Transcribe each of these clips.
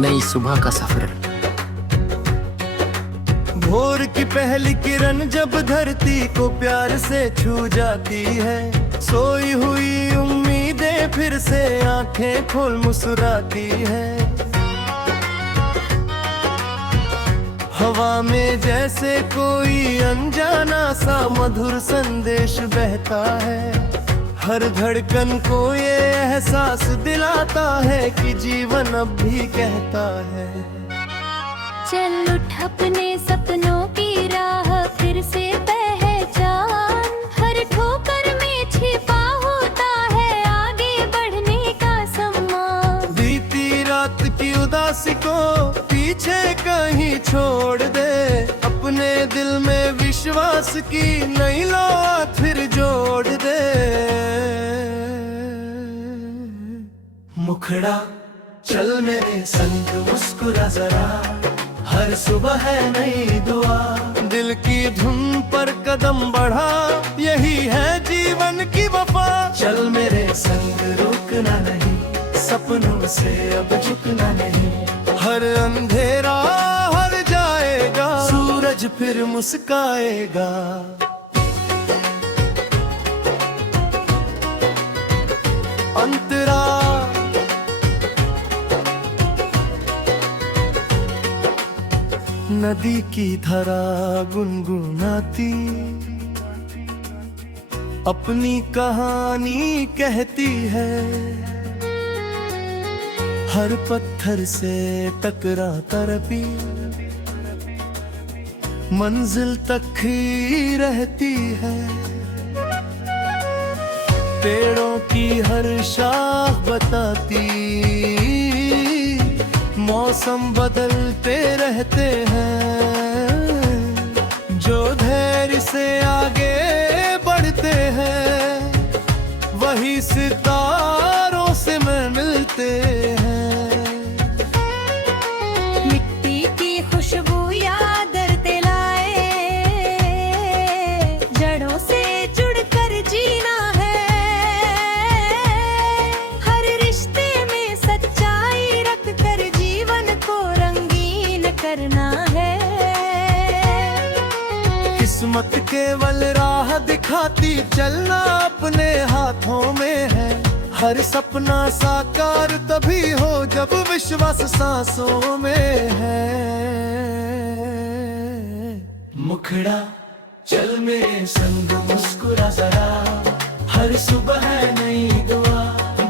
नई सुबह का सफर। भोर की पहली किरण जब धरती को प्यार से छू जाती है, सोई हुई उम्मीदें फिर से आंखें खोल मुस्कुराती है। हवा में जैसे कोई अनजाना सा मधुर संदेश बहता है, हर धड़कन को ये एहसास दिलाता है कि जीवन अब भी कहता है। चल उठ अपने सपनों की राह फिर से पहचान, हर ठोकर में छिपा होता है आगे बढ़ने का सम्मान। बीती रात की उदासी को पीछे कहीं छोड़ दे, अपने दिल में विश्वास की नई लौट फिर जोड़ दे। मुखड़ा चल मेरे संग मुस्कुरा जरा, हर सुबह है नई दुआ। दिल की धुन पर कदम बढ़ा, यही है जीवन की वफा। चल मेरे संग रुकना नहीं, सपनों से अब झुकना नहीं। हर अंधेरा हर जाएगा, सूरज फिर मुस्काएगा। अंतरा नदी की धारा गुनगुनाती, अपनी कहानी कहती है। हर पत्थर से टकरा तरपी, मंजिल तक ही रहती है। पेड़ों की हर शाख बताती, मौसम बदलते रहते हैं। जो धैर्य से आगे बढ़ते हैं, वही सितारों से मिलते हैं। मिट्टी की खुशबू याद दिलाए, जड़ों से जुड़कर जीना है। हर रिश्ते में सच्चाई रख कर जीवन को रंगीन करना है। किस्मत केवल राह दिखाती, चलना अपने हाथों में है। हर सपना साकार तभी हो जब विश्वास सांसों में है। मुखड़ा चल मेरे संग मुस्कुरा जरा, हर सुबह है नई दुआ।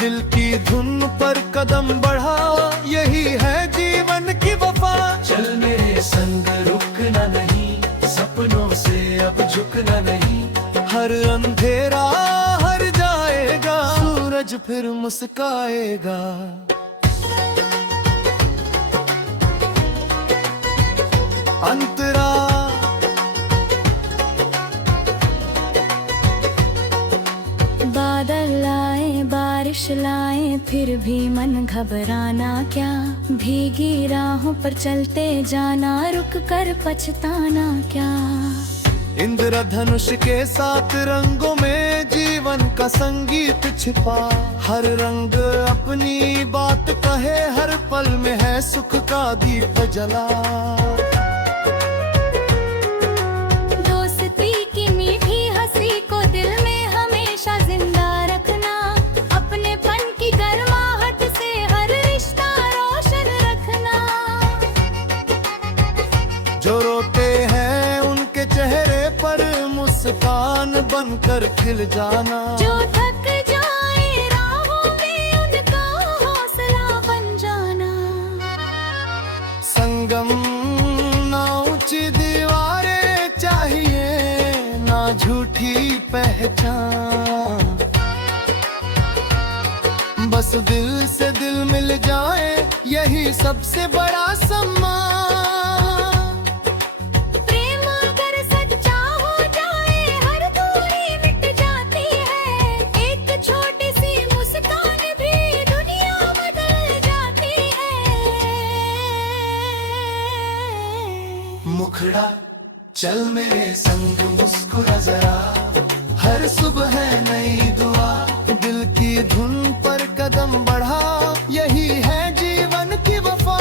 दिल की धुन पर कदम बढ़ा, यही है जीवन की वफा। चल मेरे संग रुकना नहीं, सपनों से अब झुकना नहीं। हर अंधेरा हर जाएगा, सूरज फिर मुस्काएगा। अंतरा बादल आए बारिश लाए फिर भी मन घबराना क्या। भीगी राहों पर चलते जाना, रुक कर पछताना क्या। इंद्रधनुष के 7 रंगों में जीवन का संगीत छिपा। हर रंग अपनी बात कहे, हर पल में है सुख का दीप जला। दोस्ती की मीठी हंसी को दिल में हमेशा जिंदा रखना। अपनेपन की गर्माहट से हर रिश्ता रोशन रखना। जो रोते हैं उनके चेहरे पर मुस्कान बनकर खिल जाना। जो थक जाए राहों में उनका हौसला बन जाना। संगम ना ऊंची दीवारें चाहिए, ना झूठी पहचान। बस दिल से दिल मिल जाए, यही सबसे बड़ा सम्मान। मुखड़ा चल मेरे संग मुस्कुरा जरा, हर सुबह है नई दुआ। दिल की धुन पर कदम बढ़ा, यही है जीवन की वफा।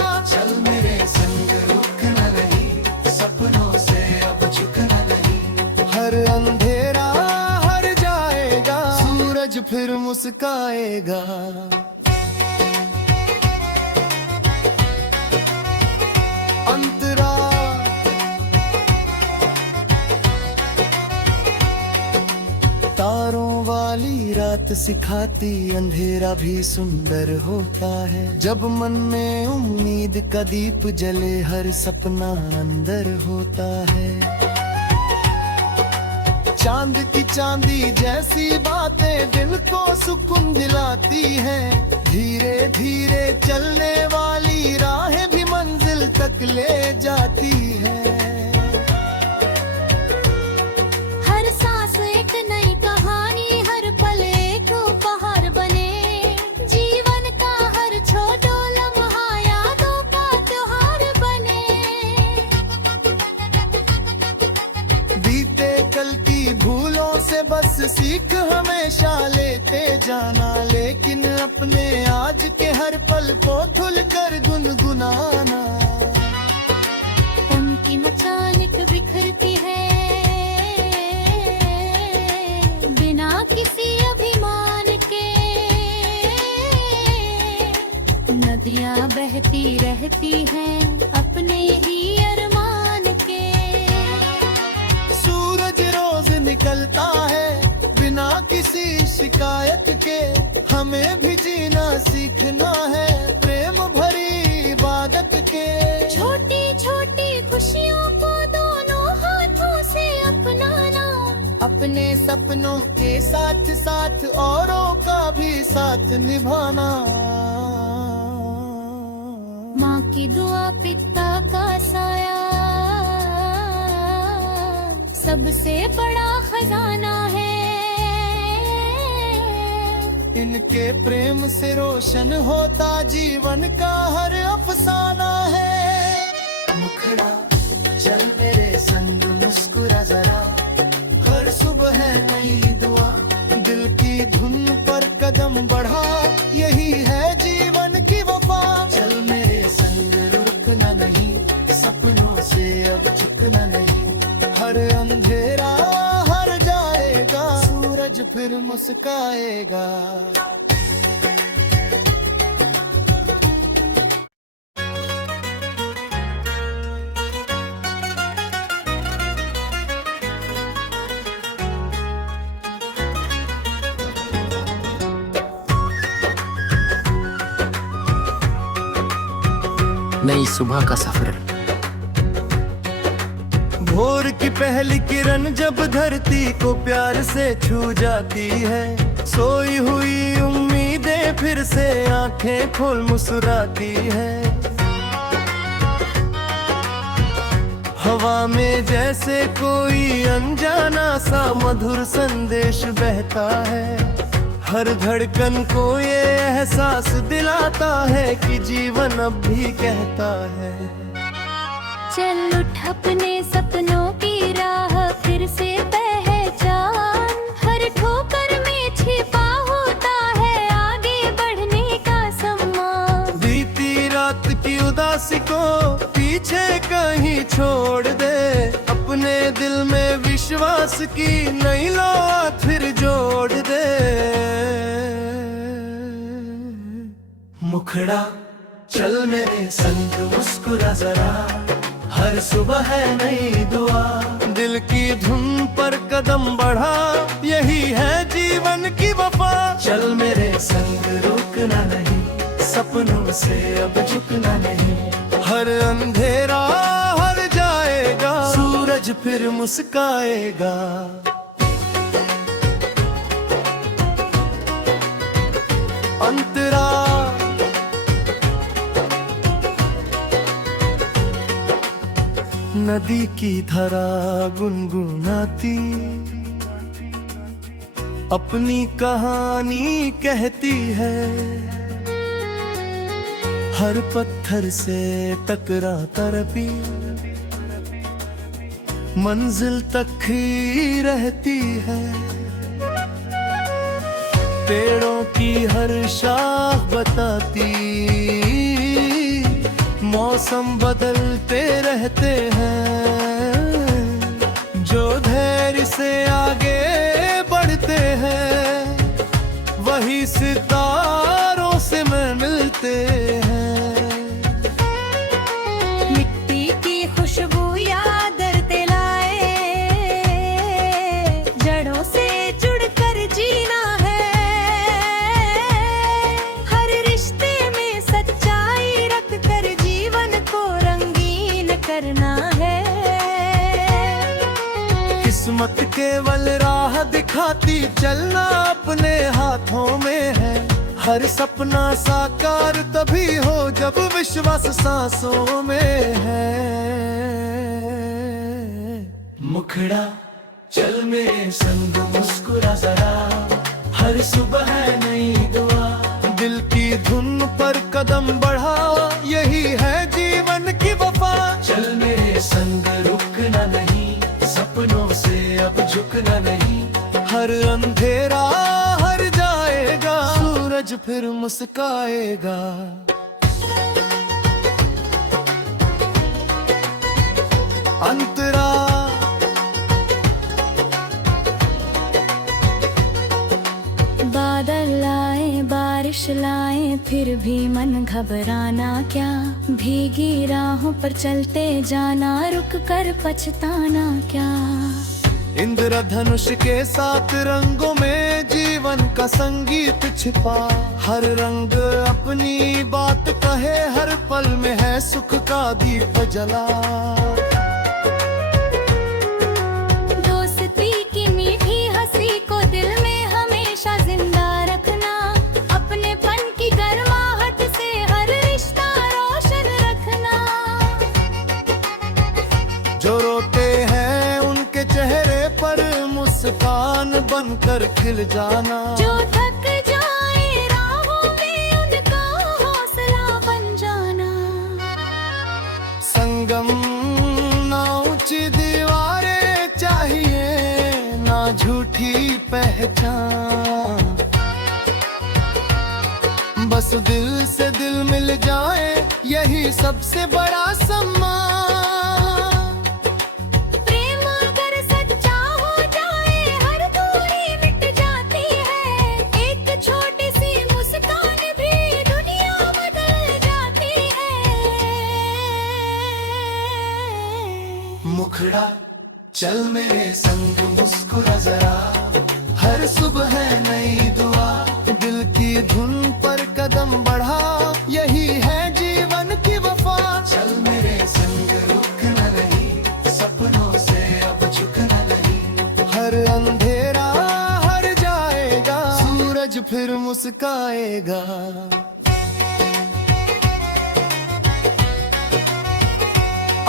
फिर मुस्काएगा। अंतरा तारों वाली रात सिखाती अंधेरा भी सुंदर होता है। जब मन में उम्मीद का दीप जले हर सपना अंदर होता है। चांद की चांदी जैसी बातें दिल को सुकून दिलाती हैं। धीरे धीरे चलने वाली राहें भी मंजिल तक ले जाती है। हर सांस एक नई कहानी, हर पल एक उपहार बने। जीवन का हर छोटा लम्हा यादों का त्योहार बने। बीते कल की भूलों से बस सीख हमेशा लेते जाना, लेकिन अपने आज के हर पल को धुल कर गुनगुनाना। उनकी मचानक बिखरती है बिना किसी अभिमान के। नदियां बहती रहती हैं अपने ही अरमान के। सूरज रोज निकलता है बिना किसी शिकायत के। हमें भी जीना सीखना है प्रेम भरी इबादत के। छोटी छोटी खुशियों को दोनों हाथों से अपनाना। अपने सपनों के साथ साथ औरों का भी साथ निभाना। माँ की दुआ, पिता का साया, सबसे बड़ा खजाना है। इनके प्रेम से रोशन होता जीवन का हर अफसाना है। मुखड़ा चल मेरे संग मुस्कुरा जरा, हर सुबह है नई दुआ। दिल की धुन पर कदम बढ़ा, यही है जीवन की वफा। चल मेरे संग रुकना नहीं, सपनों से अब झुकना नहीं। हर अंधेरा हर जाएगा, सूरज फिर मुस्काएगा। नई सुबह का सफर। भोर की पहली किरण जब धरती को प्यार से छू जाती है। सोई हुई उम्मीदें फिर से आंखें खोल मुस्कुराती है। हवा में जैसे कोई अनजाना सा मधुर संदेश बहता है। हर धड़कन को ये एहसास दिलाता है कि जीवन अब भी कहता है। चल उठ अपने सपनों की राह फिर से पहचान। हर ठोकर में छिपा होता है आगे बढ़ने का सम्मान। बीती रात की उदासी को पीछे कहीं छोड़ दे। अपने दिल में विश्वास की नई लौट फिर जोड़ दे। मुखड़ा चल मेरे संग मुस्कुरा जरा, हर सुबह है नई दुआ। दिल की धुन पर कदम बढ़ा, यही है जीवन की वफा। चल मेरे संग रुकना नहीं, सपनों से अब झुकना नहीं। हर अंधेरा हर जाएगा, सूरज फिर मुस्काएगा। अंतरा नदी की धारा गुनगुनाती अपनी कहानी कहती है। हर पत्थर से टकरा तरपी मंजिल तक ही रहती है। पेड़ों की हर शाख बताती मौसम बदलते रहते हैं। जो धैर्य से आगे बढ़ते हैं केवल राह दिखाती चलना अपने हाथों में है। हर सपना साकार तभी हो जब विश्वास सांसों में है। मुखड़ा चल मेरे संग मुस्कुरा जरा, हर सुबह है नई दुआ। दिल की धुन पर कदम बढ़ा, यही है जीवन की वफा। चल मेरे संग रुकना नहीं, सपनों से अब झुकना नहीं। हर अंधेरा हर जाएगा, सूरज फिर मुस्काएगा। अंतरा बादल आए बारिश लाए फिर भी मन घबराना क्या। भीगी राहों पर चलते जाना, रुक कर पछताना क्या। इंद्रधनुष के 7 रंगों में जीवन का संगीत छिपा। हर रंग अपनी बात कहे, हर पल में है सुख का दीप जला। दोस्ती की मीठी हंसी को दिल में हमेशा जिंदा रखना। अपनेपन की गर्माहट से हर रिश्ता रोशन रखना। जो रोते हैं उनके चेहरे पर मुस्कान बनकर खिल जाना। जो थक जाए राहों में उनका हौसला बन जाना। संगम ना ऊंची दीवारें चाहिए, ना झूठी पहचान। बस दिल से दिल मिल जाए, यही सबसे बड़ा सम्मान। प्रेम अगर सच्चा हो जाए, हर दूरी मिट जाती है। एक छोटी सी मुस्कान भी दुनिया बदल जाती है। मुखड़ा चल मेरे संग मुस्कुरा जरा, हर सुबह है नई दुआ। दिल की धुन पर कदम बढ़ा, यही है जीवन की वफा। चल मेरे संग रुकना नहीं, सपनों से अब झुकना नहीं। हर अंधेरा हर जाएगा, सूरज फिर मुस्काएगा।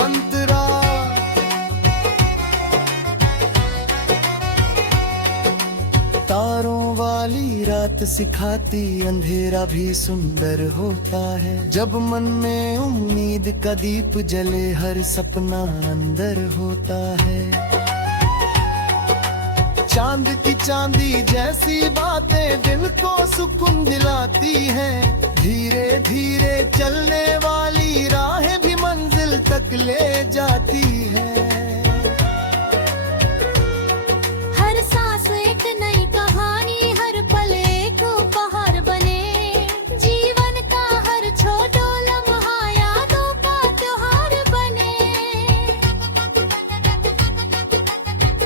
अंतरा तारों वाली रात सिखाती, अंधेरा भी सुंदर होता है। जब मन में उम्मीद का दीप जले, हर सपना अंदर होता है। चांद की चांदी जैसी बातें दिल को सुकून दिलाती हैं। धीरे धीरे चलने वाली राहें भी मंजिल तक ले जाती है। हर सांस एक नई कहानी, हर पल एक उपहार बने। जीवन का हर छोटा लम्हा यादों का त्योहार बने।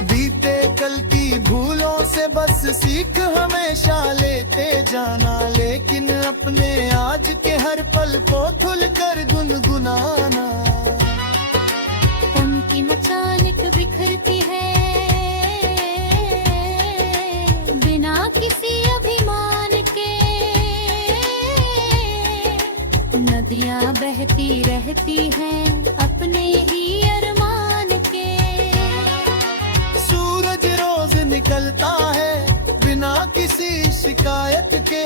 बीते कल की भूलों से बस सीख हमेशा लेते जाना, लेकिन अपने आज के हर पल को धुल कर गुनगुनाना। उनकी मचानक बिखरती है बिना किसी अभिमान के। नदियां बहती रहती हैं अपने ही अरमान के। सूरज रोज निकलता है बिना किसी शिकायत के।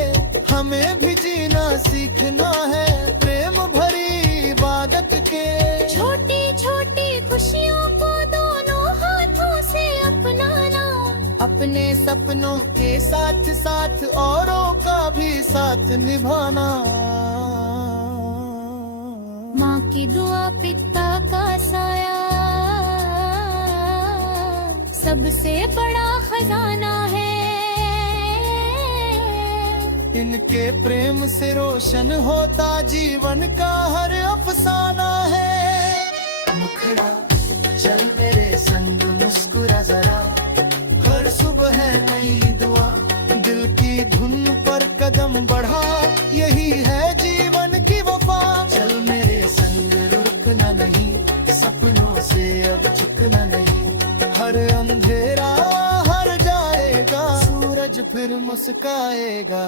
हमें भी जीना सीखना है प्रेम भरी इबादत के। छोटी छोटी खुशियों को दोनों हाथों से अपनाना। अपने सपनों के साथ साथ औरों का भी साथ निभाना। माँ की दुआ पिता का साया, सबसे बड़ा खजाना है। इनके प्रेम से रोशन होता जीवन का हर अफसाना है। मुखड़ा चल मेरे संग मुस्कुरा जरा, हर सुबह है नई दुआ। दिल की धुन पर कदम बढ़ा, यही है जीवन की वफा। चल मेरे संग रुकना नहीं, सपनों से अब झुकना नहीं। हर अंधेरा आज फिर मुस्काएगा।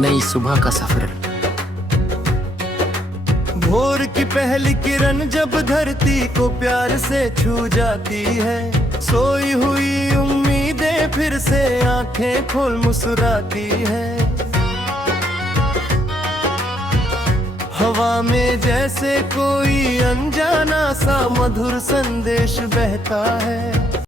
नई सुबह का सफर। भोर की पहली किरण जब धरती को प्यार से छू जाती है, सोई हुई उम्मीदें फिर से आंखें खोल मुस्कुराती है। हवा में जैसे कोई अनजाना सा मधुर संदेश बहता है।